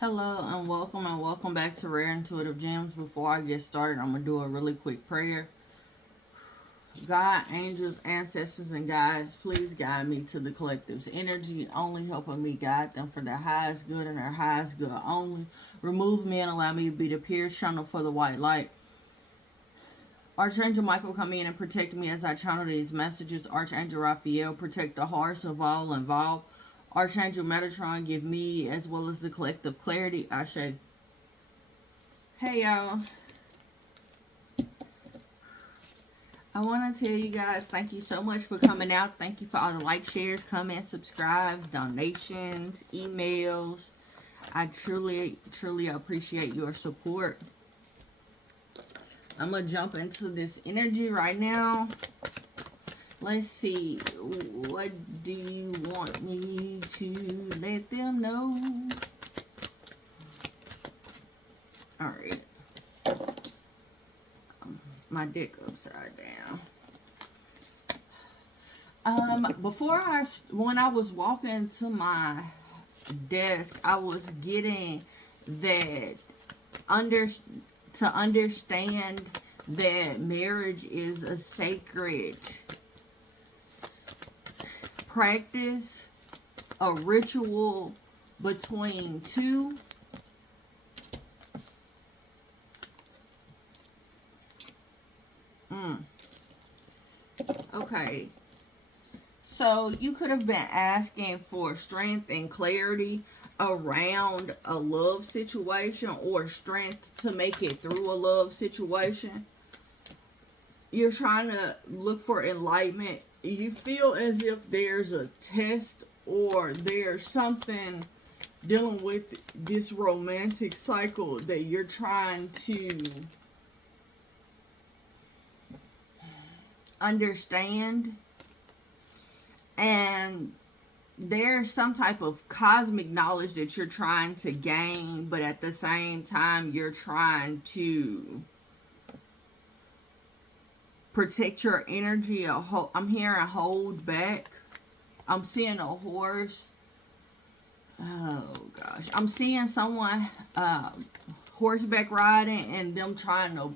Hello and welcome back to Rare Intuitive Gems. Before I get started, I'm going to do a really quick prayer. God, angels, ancestors, and guides, please guide me to the collective's energy, only helping me guide them for their highest good and their highest good only. Remove me and allow me to be the pure channel for the white light. Archangel Michael, come in and protect me as I channel these messages. Archangel Raphael, protect the hearts of all involved. Archangel Metatron, give me as well as the collective clarity. Ashe. Hey y'all, I want to tell you guys thank you so much for coming out. Thank you for all the likes, shares, comments, subscribes, donations, emails. I truly appreciate your support. I'm going to jump into this energy right now. Let's see. What do you want me to let them know? Alright. My deck upside down. When I was walking to my desk, I was getting that to understand that marriage is a sacred practice, a ritual between two. Okay. So you could have been asking for strength and clarity around a love situation or strength to make it through a love situation. You're trying to look for enlightenment. You feel as if there's a test or there's something dealing with this romantic cycle that you're trying to understand, and there's some type of cosmic knowledge that you're trying to gain, but at the same time you're trying to protect your energy. I'm hearing hold back. I'm seeing a horse. Oh gosh, I'm seeing someone horseback riding and them trying to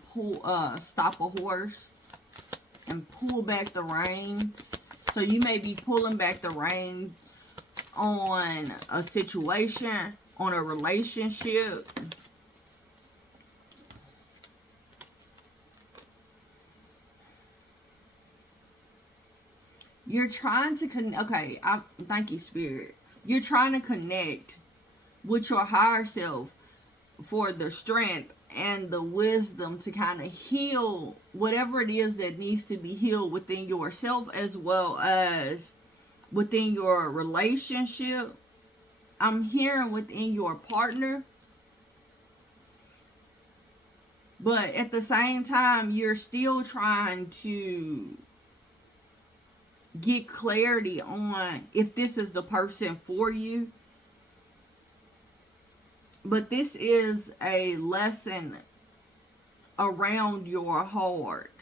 stop a horse and pull back the reins. So you may be pulling back the reins on a situation, on a relationship. You're trying to connect. Okay, thank you, Spirit. You're trying to connect with your higher self for the strength and the wisdom to kind of heal whatever it is that needs to be healed within yourself as well as within your relationship. I'm hearing within your partner, but at the same time you're still trying to get clarity on if this is the person for you. But this is a lesson around your heart.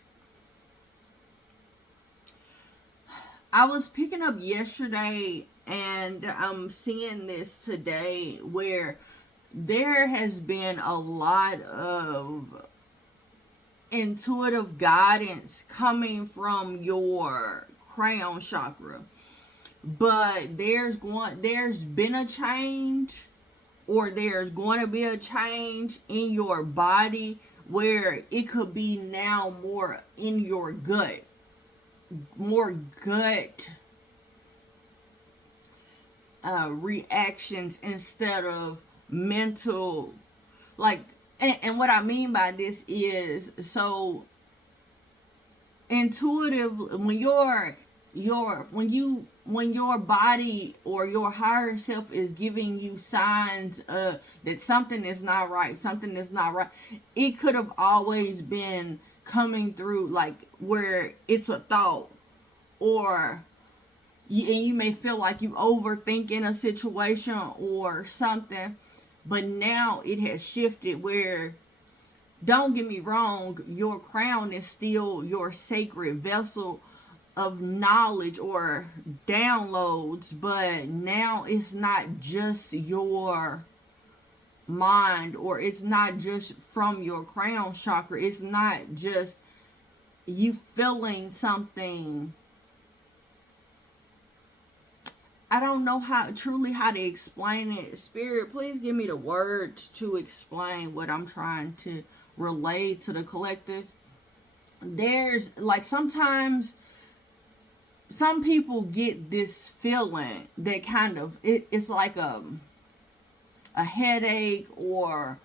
I was picking up yesterday and I'm seeing this today where there has been a lot of intuitive guidance coming from your crown chakra. But there's been a change, or there's going to be a change in your body where it could be now more in your gut, more gut reactions instead of mental, like, and what I mean by this is, so intuitive, when your body or your higher self is giving you signs that something is not right, it could have always been coming through, like where it's a thought, or and you may feel like you overthinking a situation or something, but now it has shifted where, don't get me wrong, your crown is still your sacred vessel of knowledge or downloads, but now it's not just your mind, or it's not just from your crown chakra. It's not just you feeling something. I don't know how to explain it. Spirit, please give me the words to explain what I'm trying to relay to the collective. There's like sometimes some people get this feeling that kind of it's like a headache, or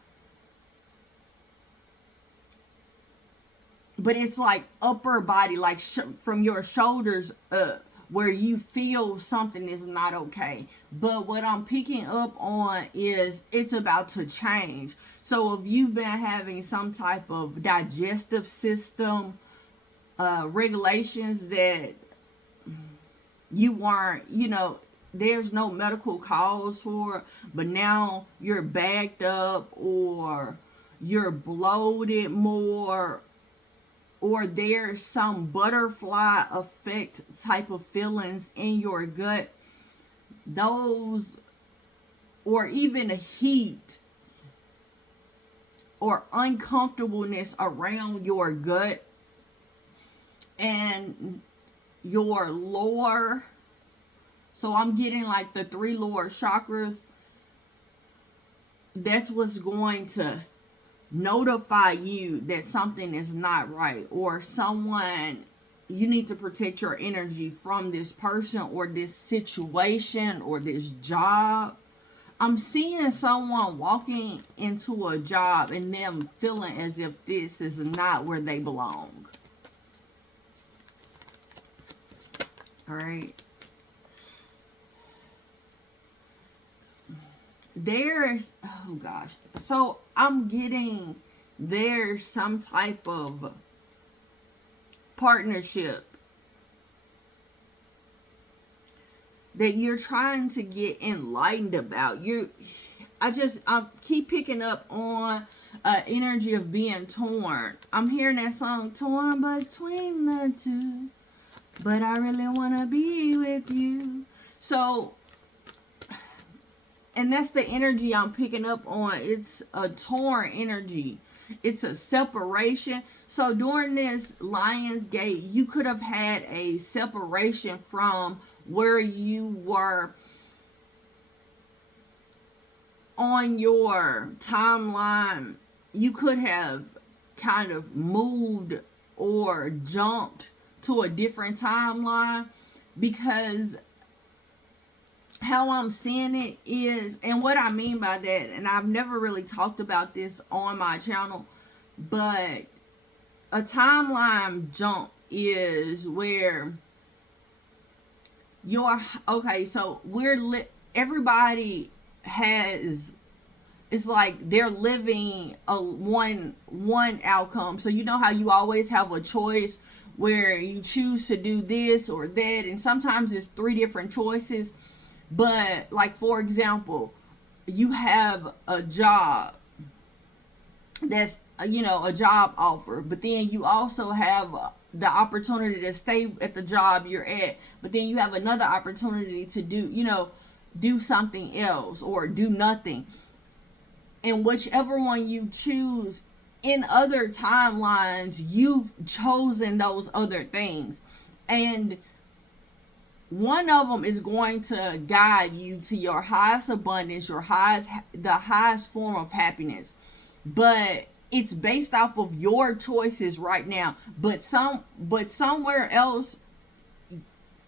but it's like upper body, like from your shoulders up, where you feel something is not okay. But what I'm picking up on is it's about to change. So if you've been having some type of digestive system regulations that you weren't, there's no medical cause for, but now you're backed up, or you're bloated more, or there's some butterfly effect type of feelings in your gut, those, or even a heat or uncomfortableness around your gut and your lower. So I'm getting like the 3 lower chakras. That's what's going to notify you that something is not right, or someone, you need to protect your energy from this person or this situation or this job. I'm seeing someone walking into a job and them feeling as if this is not where they belong. All right. There's, oh gosh, so I'm getting there's some type of partnership that you're trying to get enlightened about. I keep picking up on energy of being torn. I'm hearing that song, torn between the two, but I really want to be with you. So, and that's the energy I'm picking up on. It's a torn energy. It's a separation. So during this Lion's Gate, you could have had a separation from where you were on your timeline. You could have kind of moved or jumped to a different timeline, because how I'm seeing it is, and what I mean by that, and I've never really talked about this on my channel, but a timeline jump is where so everybody has, it's like they're living a one outcome. So you know how you always have a choice where you choose to do this or that, and sometimes it's 3 different choices. But like, for example, you have a job that's, a job offer, but then you also have the opportunity to stay at the job you're at, but then you have another opportunity to do something else or do nothing. And whichever one you choose, in other timelines, you've chosen those other things. And one of them is going to guide you to your highest abundance, the highest form of happiness. But it's based off of your choices right now. But somewhere else,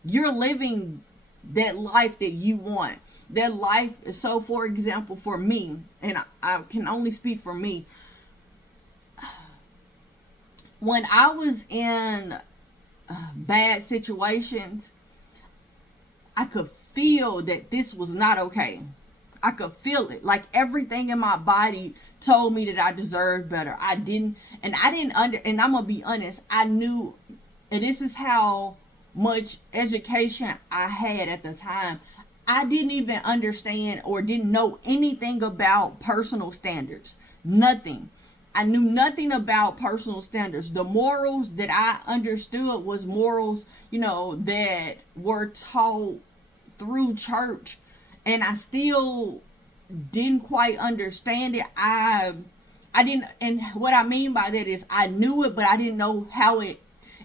you're living that life that you want. That life. So, for example, for me, and I can only speak for me. When I was in bad situations, I could feel that this was not okay. I could feel it. Like everything in my body told me that I deserved better. I didn't, and and I'm gonna be honest, I knew, and this is how much education I had at the time. I didn't even understand or didn't know anything about personal standards. Nothing. I knew nothing about personal standards. The morals that I understood was morals, that were taught through church, and I still didn't quite understand it. I didn't, and what I mean by that is I knew it, but I didn't know how it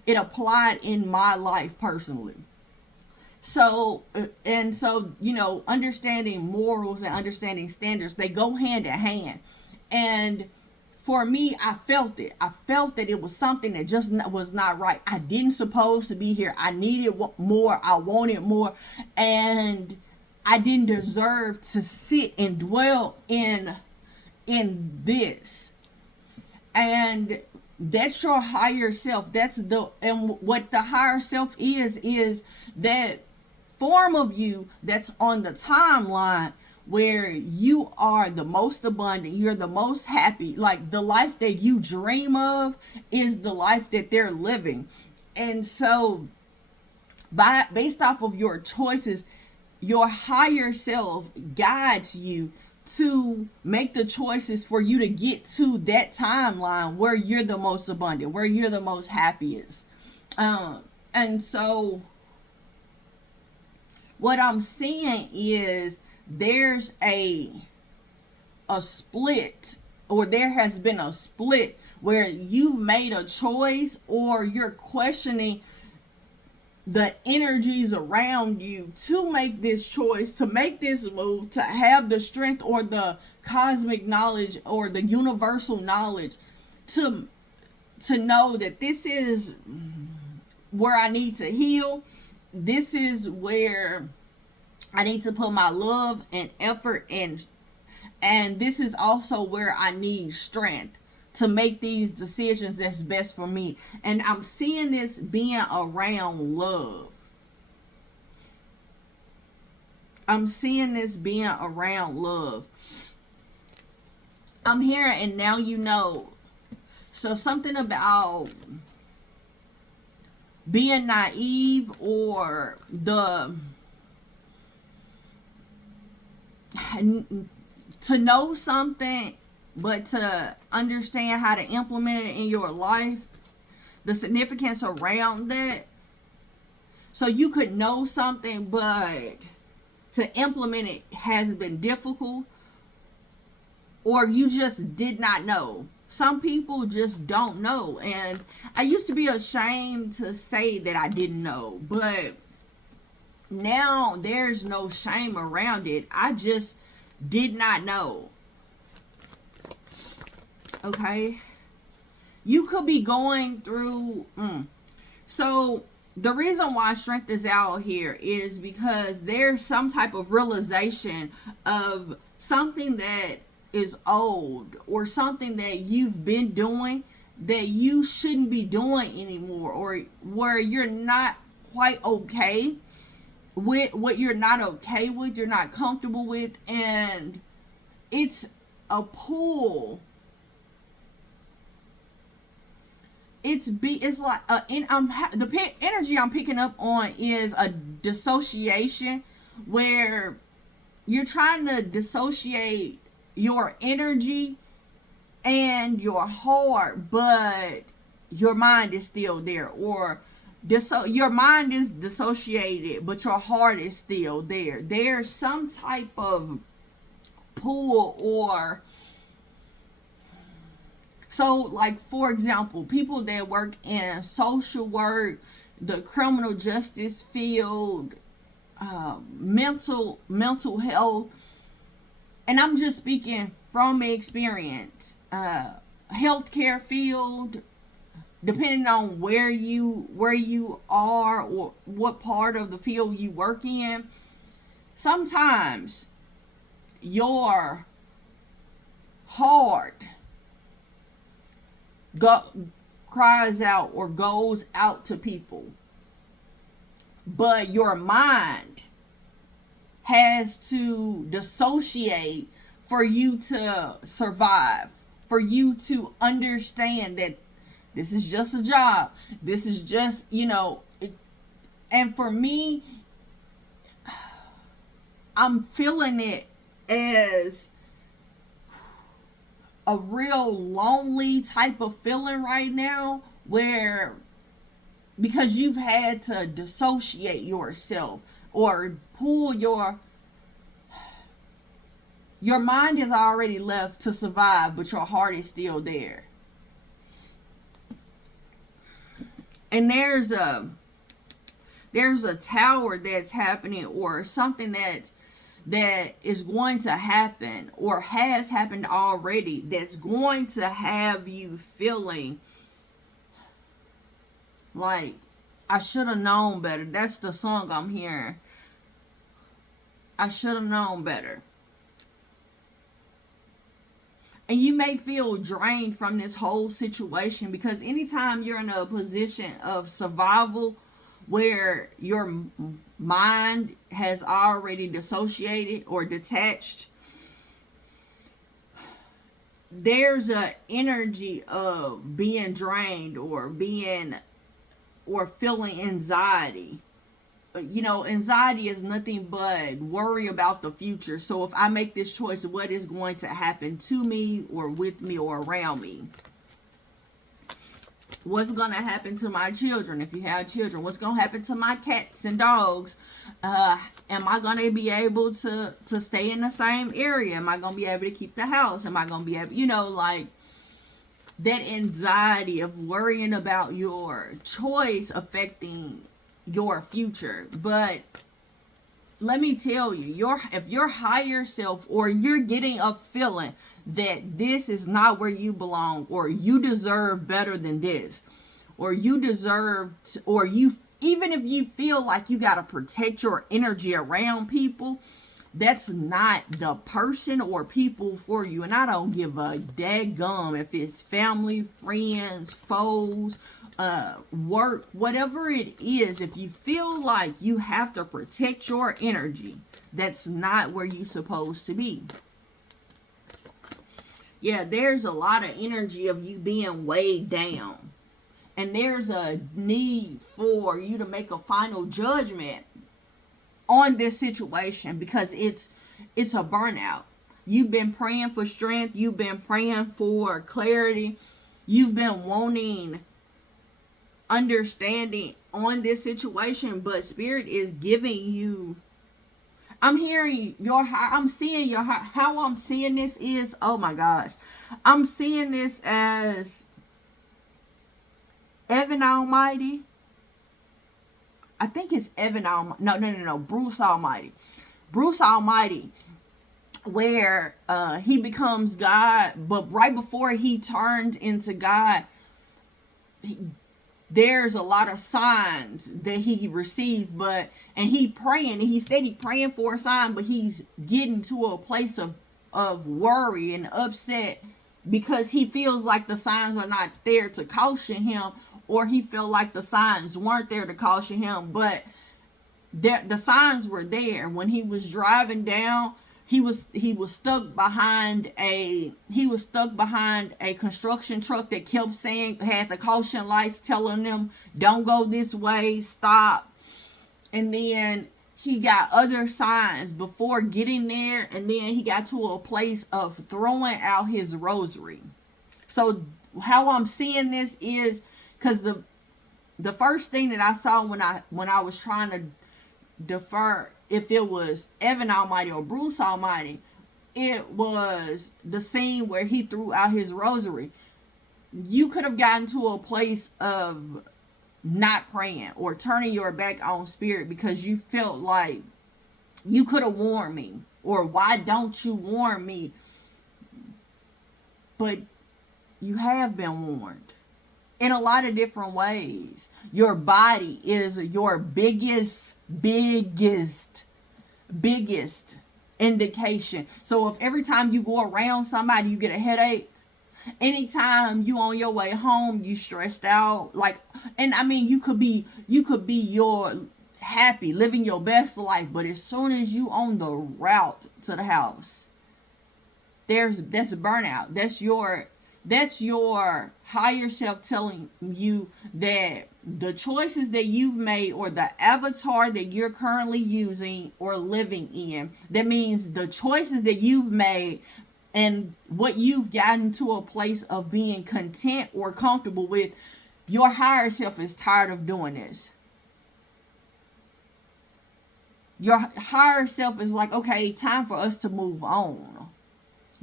applied in my life personally. So understanding morals and understanding standards, they go hand in hand. And for me, I felt it. I felt that it was something that just was not right. I didn't supposed to be here. I needed more. I wanted more. And I didn't deserve to sit and dwell in this. And that's your higher self. And what the higher self is that form of you that's on the timeline where you are the most abundant, you're the most happy, like the life that you dream of is the life that they're living. And so based off of your choices, your higher self guides you to make the choices for you to get to that timeline where you're the most abundant, where you're the most happiest. And so what I'm seeing is there's a split, or there has been a split where you've made a choice, or you're questioning the energies around you to make this choice, to make this move, to have the strength or the cosmic knowledge or the universal knowledge to know that this is where I need to heal. This is where I need to put my love and effort in. And this is also where I need strength to make these decisions that's best for me. And I'm seeing this being around love. I'm seeing this being around love. I'm hearing, and now you know. So something about being naive, or to know something but to understand how to implement it in your life, the significance around that. So you could know something, but to implement it has been difficult, or you just did not know. Some people just don't know. And I used to be ashamed to say that I didn't know, but now there's no shame around it. I just did not know. Okay, you could be going through so the reason why strength is out here is because there's some type of realization of something that is old, or something that you've been doing that you shouldn't be doing anymore, or where you're not quite okay with what you're not okay with, you're not comfortable with, and it's a pull. It's like the energy I'm picking up on is a dissociation, where you're trying to dissociate your energy and your heart, but your mind is still there, or your mind is dissociated but your heart is still there. There's some type of pull, or so, like, for example, people that work in social work, the criminal justice field, mental health, and I'm just speaking from experience, healthcare field, depending on where you are or what part of the field you work in, sometimes your heart cries out or goes out to people, but your mind has to dissociate for you to survive, for you to understand that this is just a job, this is just, and for me, I'm feeling it as a real lonely type of feeling right now, where because you've had to dissociate yourself or pull Your mind has already left to survive, but your heart is still there. And there's a tower that's happening, or something that is going to happen or has happened already, that's going to have you feeling like, I should have known better. That's the song I'm hearing. I should have known better. And you may feel drained from this whole situation, because anytime you're in a position of survival where your mind has already dissociated or detached, there's a energy of being drained or feeling anxiety. Anxiety is nothing but worry about the future. So if I make this choice, what is going to happen to me or with me or around me? What's going to happen to my children if you have children? What's going to happen to my cats and dogs? Am I going to be able to stay in the same area? Am I going to be able to keep the house? Am I going to be able, like, that anxiety of worrying about your choice affecting your future. But let me tell you, if your higher self, or you're getting a feeling that this is not where you belong, or you deserve better than this, or you deserve or you, even if you feel like you got to protect your energy around people, that's not the person or people for you. And I don't give a daggum if it's family, friends, foes, work, whatever it is. If you feel like you have to protect your energy, that's not where you're supposed to be. Yeah, there's a lot of energy of you being weighed down. And there's a need for you to make a final judgment on this situation, because it's a burnout. You've been praying for strength. You've been praying for clarity. You've been wanting understanding on this situation, but Spirit is giving you, I'm hearing I'm seeing how I'm seeing this is, oh my gosh, I'm seeing this as Evan Almighty. I think it's Evan Almighty. No. Bruce Almighty. Bruce Almighty, where he becomes God, but right before he turned into God, there's a lot of signs that he received, and he praying, and he steady praying for a sign, but he's getting to a place of worry and upset, because he feels like the signs are not there to caution him, or he felt like the signs weren't there to caution him. But the signs were there. When he was driving down, he was stuck behind a construction truck that kept saying, had the caution lights telling them, don't go this way, stop. And then he got other signs before getting there, and then he got to a place of throwing out his rosary. So how I'm seeing this is, because the first thing that I saw when I was trying to defer if it was Evan Almighty or Bruce Almighty, it was the scene where he threw out his rosary. You could have gotten to a place of not praying or turning your back on Spirit, because you felt like you could have warned me, or why don't you warn me? But you have been warned in a lot of different ways. Your body is your biggest indication. So if every time you go around somebody you get a headache, anytime you on your way home you stressed out, like, and I mean, you could be your happy, living your best life, but as soon as you on the route to the house, that's a burnout. That's your higher self telling you that the choices that you've made, or the avatar that you're currently using or living in, that means the choices that you've made and what you've gotten to a place of being content or comfortable with, your higher self is tired of doing this. Your higher self is like, okay, time for us to move on.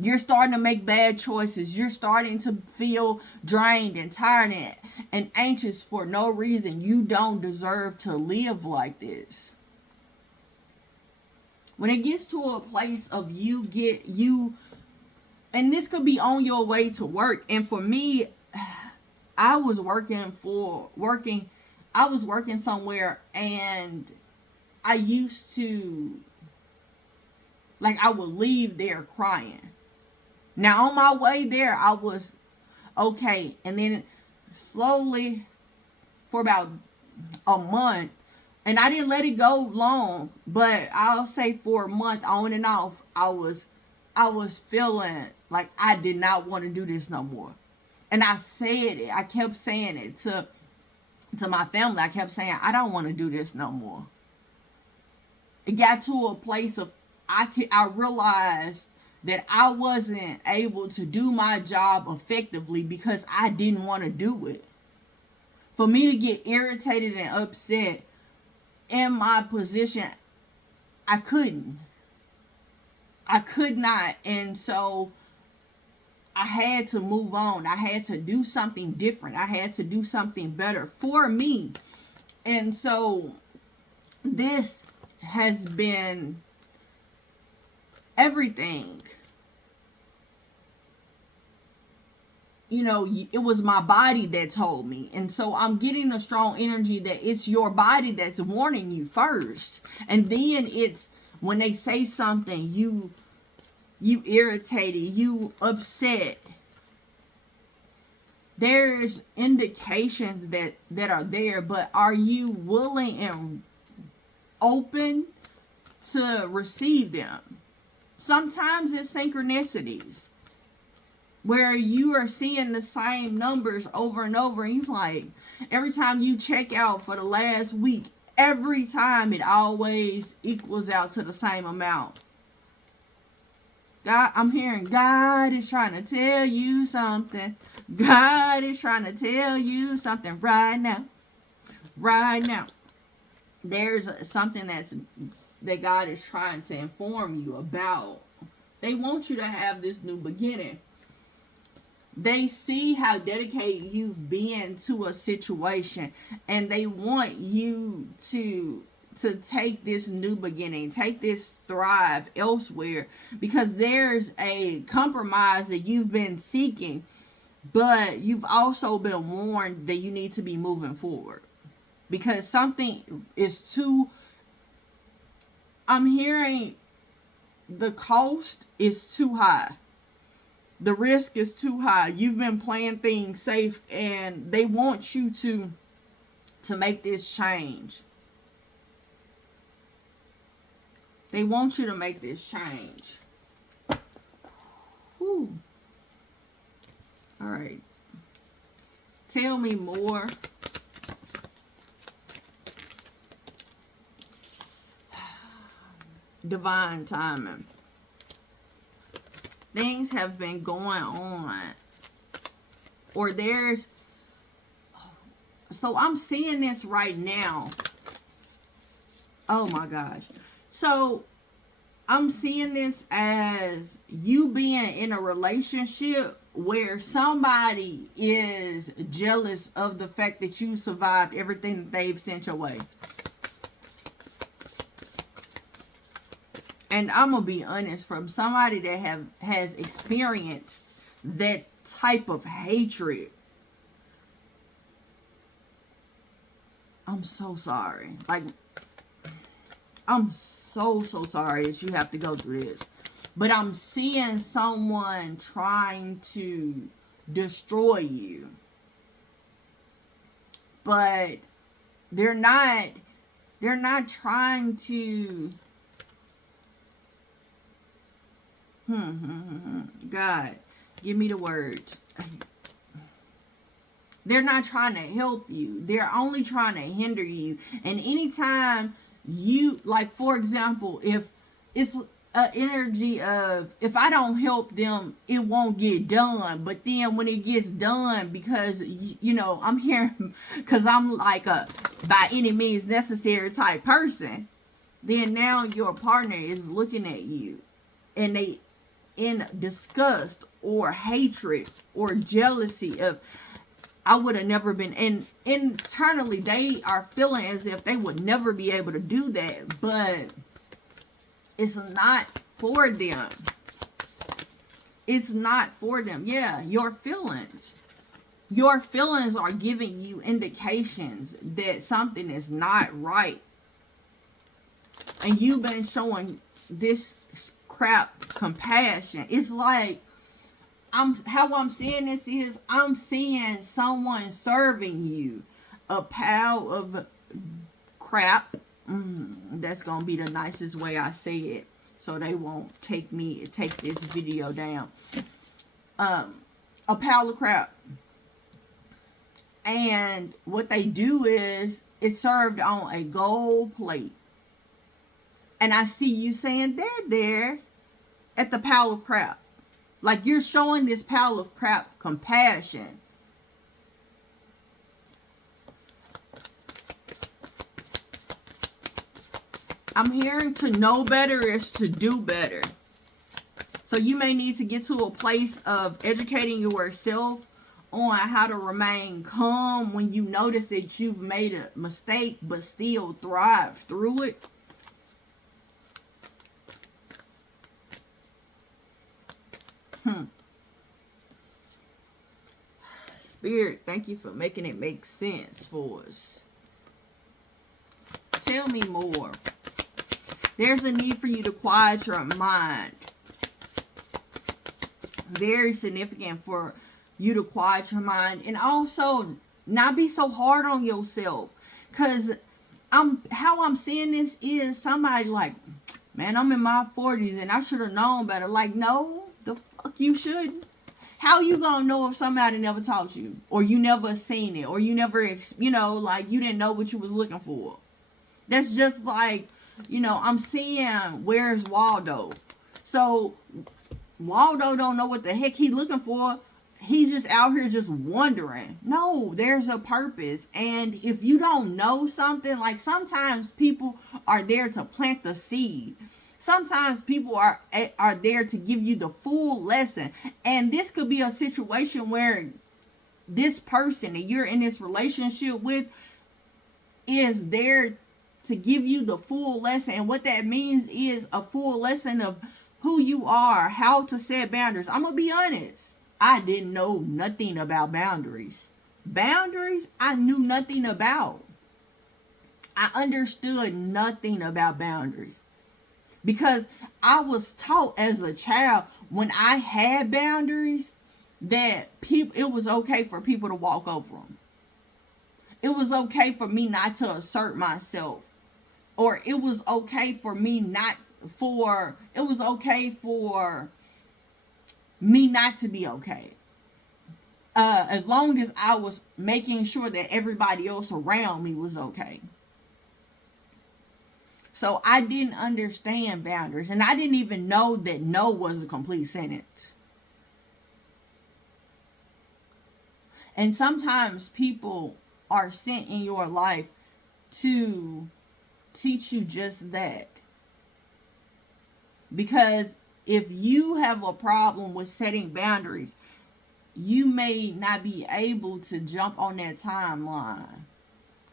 You're starting to make bad choices. You're starting to feel drained and tired and anxious for no reason. You don't deserve to live like this. When it gets to a place of and this could be on your way to work. And for me, I was working somewhere, and I used to, like, I would leave there crying. Now, on my way there, I was okay. And then slowly, for about a month, and I didn't let it go long, but I'll say for a month on and off, I was feeling like I did not want to do this no more. And I said it. I kept saying it to my family. I kept saying, I don't want to do this no more. It got to a place of I realized that I wasn't able to do my job effectively because I didn't want to do it. For me to get irritated and upset in my position, I couldn't. I could not. And so I had to move on. I had to do something different. I had to do something better for me. And so this has been everything. You know, it was my body that told me. And so I'm getting a strong energy that it's your body that's warning you first. And then it's when they say something, you irritated, you upset. There's indications that are there, but are you willing and open to receive them? Sometimes it's synchronicities where you are seeing the same numbers over and over, and you're like, every time you check out for the last week, every time it always equals out to the same amount. God, I'm hearing God is trying to tell you something. God is trying to tell you something right now. Right now. There's something that God is trying to inform you about. They want you to have this new beginning. They see how dedicated you've been to a situation, and they want you to take this new beginning, take this thrive elsewhere, because there's a compromise that you've been seeking, but you've also been warned that you need to be moving forward because something is too, I'm hearing the cost is too high. The risk is too high. You've been playing things safe, and they want you to make this change. They want you to make this change. Whew. All right. Tell me more. Divine timing. Things have been going on. Or there's... So I'm seeing this right now. Oh my gosh. So I'm seeing this as you being in a relationship where somebody is jealous of the fact that you survived everything that they've sent your way. And I'm going to be honest, from somebody that has experienced that type of hatred, I'm so sorry. Like, I'm so sorry that you have to go through this. But I'm seeing someone trying to destroy you. But they're not trying to... God, give me the words. They're not trying to help you. They're only trying to hinder you. And anytime you, like, for example, if it's an energy of, if I don't help them, it won't get done. But then when it gets done, because, you know, I'm hearing, because I'm like a by any means necessary type person, then now your partner is looking at you. And in disgust or hatred or jealousy of, I would have never been. And internally, they are feeling as if they would never be able to do that. But it's not for them. It's not for them. Yeah, your feelings. Your feelings are giving you indications that something is not right. And you've been showing this crap compassion. It's like, how I'm seeing this is, I'm seeing someone serving you a pile of crap. That's gonna be the nicest way I say it, so they won't take this video down. A pile of crap, and what they do is it's served on a gold plate. And I see you saying, they're there at the pile of crap. Like, you're showing this pile of crap compassion. I'm hearing to know better is to do better. So you may need to get to a place of educating yourself on how to remain calm when you notice that you've made a mistake, but still thrive through it. Spirit, thank you for making it make sense for us. Tell me more. There's a need for you to quiet your mind. Very significant for you to quiet your mind. And also, not be so hard on yourself. Because how I'm seeing this is somebody like, man, I'm in my 40s and I should have known better. Like, no, the fuck you shouldn't. How you gonna know if somebody never taught you? Or you never seen it? Or you never, like you didn't know what you was looking for? That's just like, I'm seeing, where's Waldo? So Waldo don't know what the heck he looking for. He just out here just wondering. No, there's a purpose. And if you don't know something, like sometimes people are there to plant the seed. Sometimes people are there to give you the full lesson. And this could be a situation where this person that you're in this relationship with is there to give you the full lesson. And what that means is a full lesson of who you are, how to set boundaries. I'm going to be honest. I didn't know nothing about boundaries. Boundaries, I knew nothing about. I understood nothing about boundaries. Because I was taught as a child, when I had boundaries, that it was okay for people to walk over them. It was okay for me not to assert myself. Or it was okay for me not to be okay. As long as I was making sure that everybody else around me was okay. So I didn't understand boundaries. And I didn't even know that no was a complete sentence. And sometimes people are sent in your life to teach you just that. Because if you have a problem with setting boundaries, you may not be able to jump on that timeline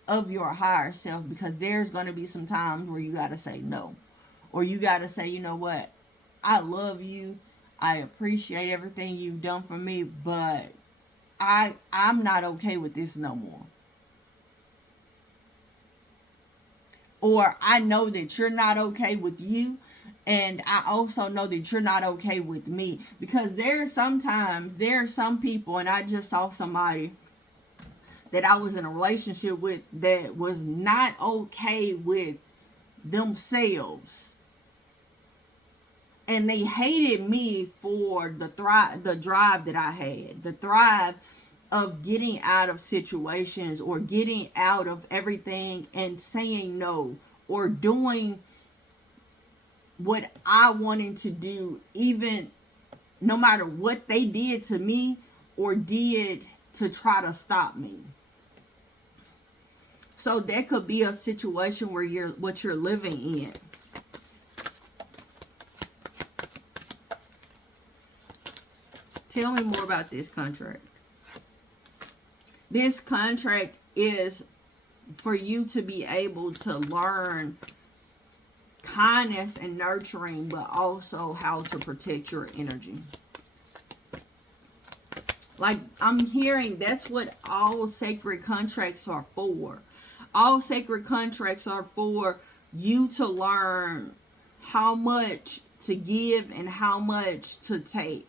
of your higher self, because there's going to be some times where you got to say no. Or you got to say, you know what? I love you. I appreciate everything you've done for me, but I'm not okay with this no more. Or I know that you're not okay with you, and I also know that you're not okay with me. Because there are some people, and I just saw somebody that I was in a relationship with that was not okay with themselves. And they hated me for the drive that I had. The drive of getting out of situations, or getting out of everything and saying no, or doing what I wanted to do, even no matter what they did to me or did to try to stop me. So that could be a situation where what you're living in. Tell me more about this contract. This contract is for you to be able to learn kindness and nurturing, but also how to protect your energy. Like, I'm hearing that's what all sacred contracts are for. All sacred contracts are for you to learn how much to give and how much to take.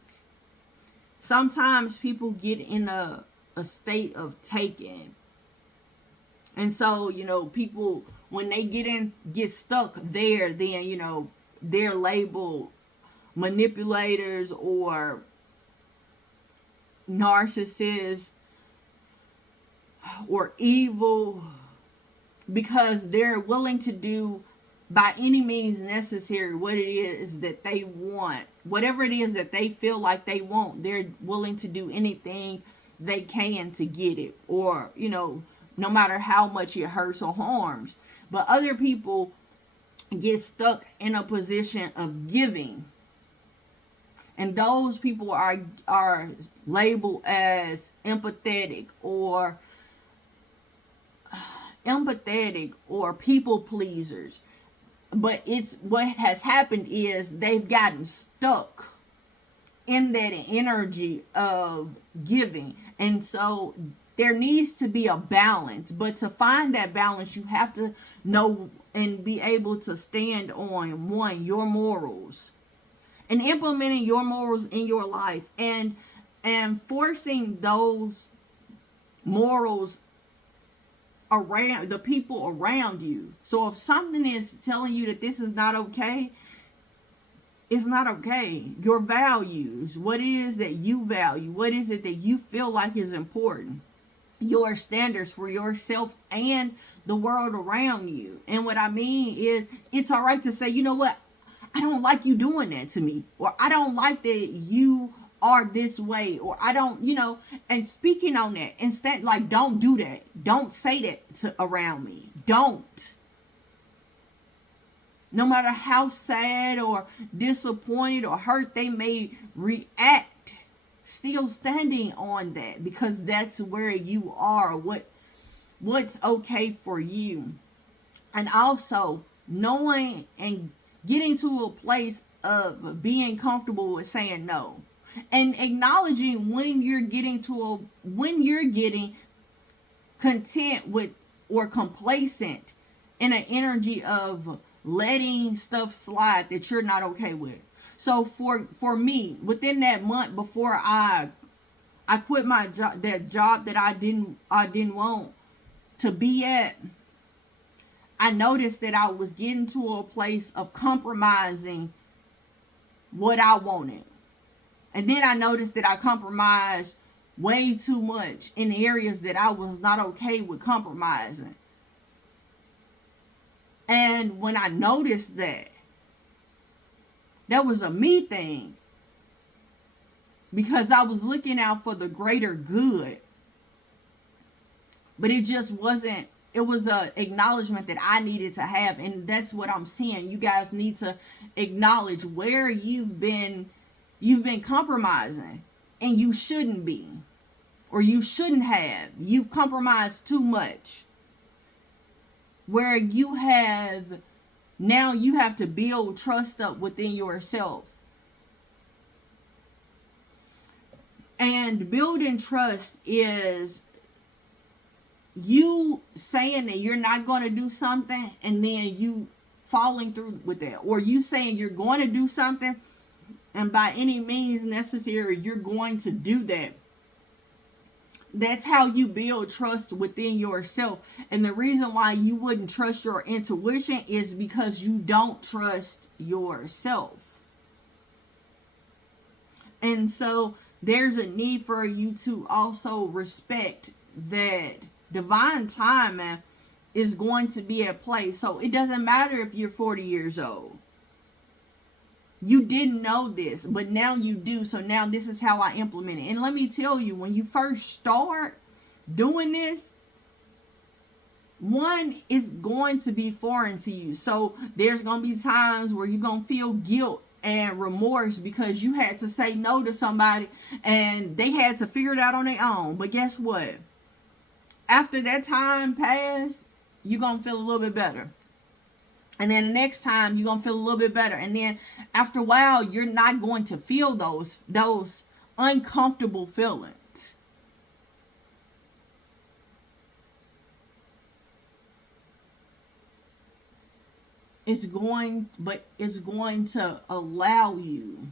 Sometimes people get in a state of taking. And so, people, when they get stuck there, then, they're labeled manipulators or narcissists or evil, because they're willing to do by any means necessary what it is that they want. Whatever it is that they feel like they want, they're willing to do anything they can to get it, or no matter how much it hurts or harms. But other people get stuck in a position of giving, and those people are labeled as empathetic or people pleasers. But it's what has happened is they've gotten stuck in that energy of giving. And so there needs to be a balance. But to find that balance, you have to know and be able to stand on, one, your morals, and implementing your morals in your life, and forcing those morals around the people around you. So if something is telling you that this is not okay, it's not okay. Your values, what it is that you value, what is it that you feel like is important, your standards for yourself and the world around you. And what I mean is, it's all right to say, you know what, I don't like you doing that to me, or I don't like that you are this way, or I don't, and speaking on that instead, like, don't do that. Don't say that around me. Don't. No matter how sad or disappointed or hurt they may react, still standing on that, because that's where you are, what's okay for you. And also knowing and getting to a place of being comfortable with saying no, and acknowledging when you're getting content with or complacent in an energy of letting stuff slide that you're not okay with. So for me, within that month before I quit my job, that job that I didn't want to be at, I noticed that I was getting to a place of compromising what I wanted. And then I noticed that I compromised way too much in areas that I was not okay with compromising. And when I noticed that was a me thing, because I was looking out for the greater good. But it just wasn't, it was a acknowledgement that I needed to have. And that's what I'm saying. You guys need to acknowledge where you've been compromising, and you shouldn't be, or you shouldn't have. You've compromised too much, where you have to build trust up within yourself. And building trust is you saying that you're not going to do something and then you following through with that, or you saying you're going to do something and by any means necessary you're going to do that. That's how you build trust within yourself. And the reason why you wouldn't trust your intuition is because you don't trust yourself. And so there's a need for you to also respect that divine timing is going to be at play. So it doesn't matter if you're 40 years old. You didn't know this, but now you do. So now this is how I implement it. And let me tell you, when you first start doing this, one is going to be foreign to you. So there's going to be times where you're going to feel guilt and remorse because you had to say no to somebody and they had to figure it out on their own. But guess what? After that time passed, you're going to feel a little bit better. And then the next time, you're going to feel a little bit better. And then after a while, you're not going to feel those uncomfortable feelings. It's going to allow you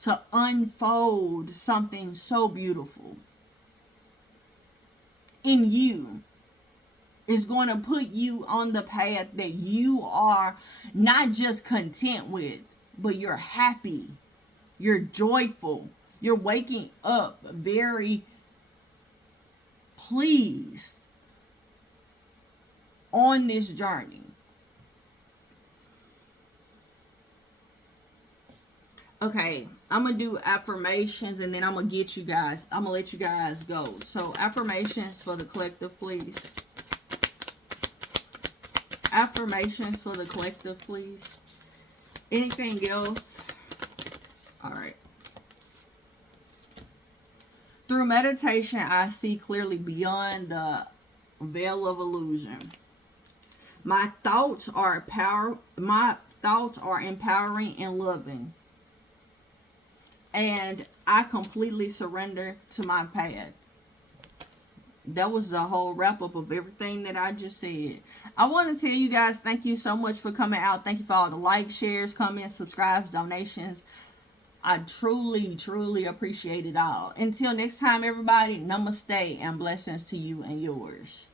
to unfold something so beautiful in you. Is going to put you on the path that you are not just content with, but you're happy, you're joyful, you're waking up very pleased on this journey. Okay, I'm gonna do affirmations and then I'm gonna let you guys go. So affirmations for the collective, please. Affirmations for the collective, please. Anything else? All right. Through meditation, I see clearly beyond the veil of illusion. My thoughts are empowering and loving. And I completely surrender to my path. That was the whole wrap up of everything that I just said. I want to tell you guys, thank you so much for coming out. Thank you for all the likes, shares, comments, subscribes, donations. I truly, truly appreciate it all. Until next time, everybody, namaste and blessings to you and yours.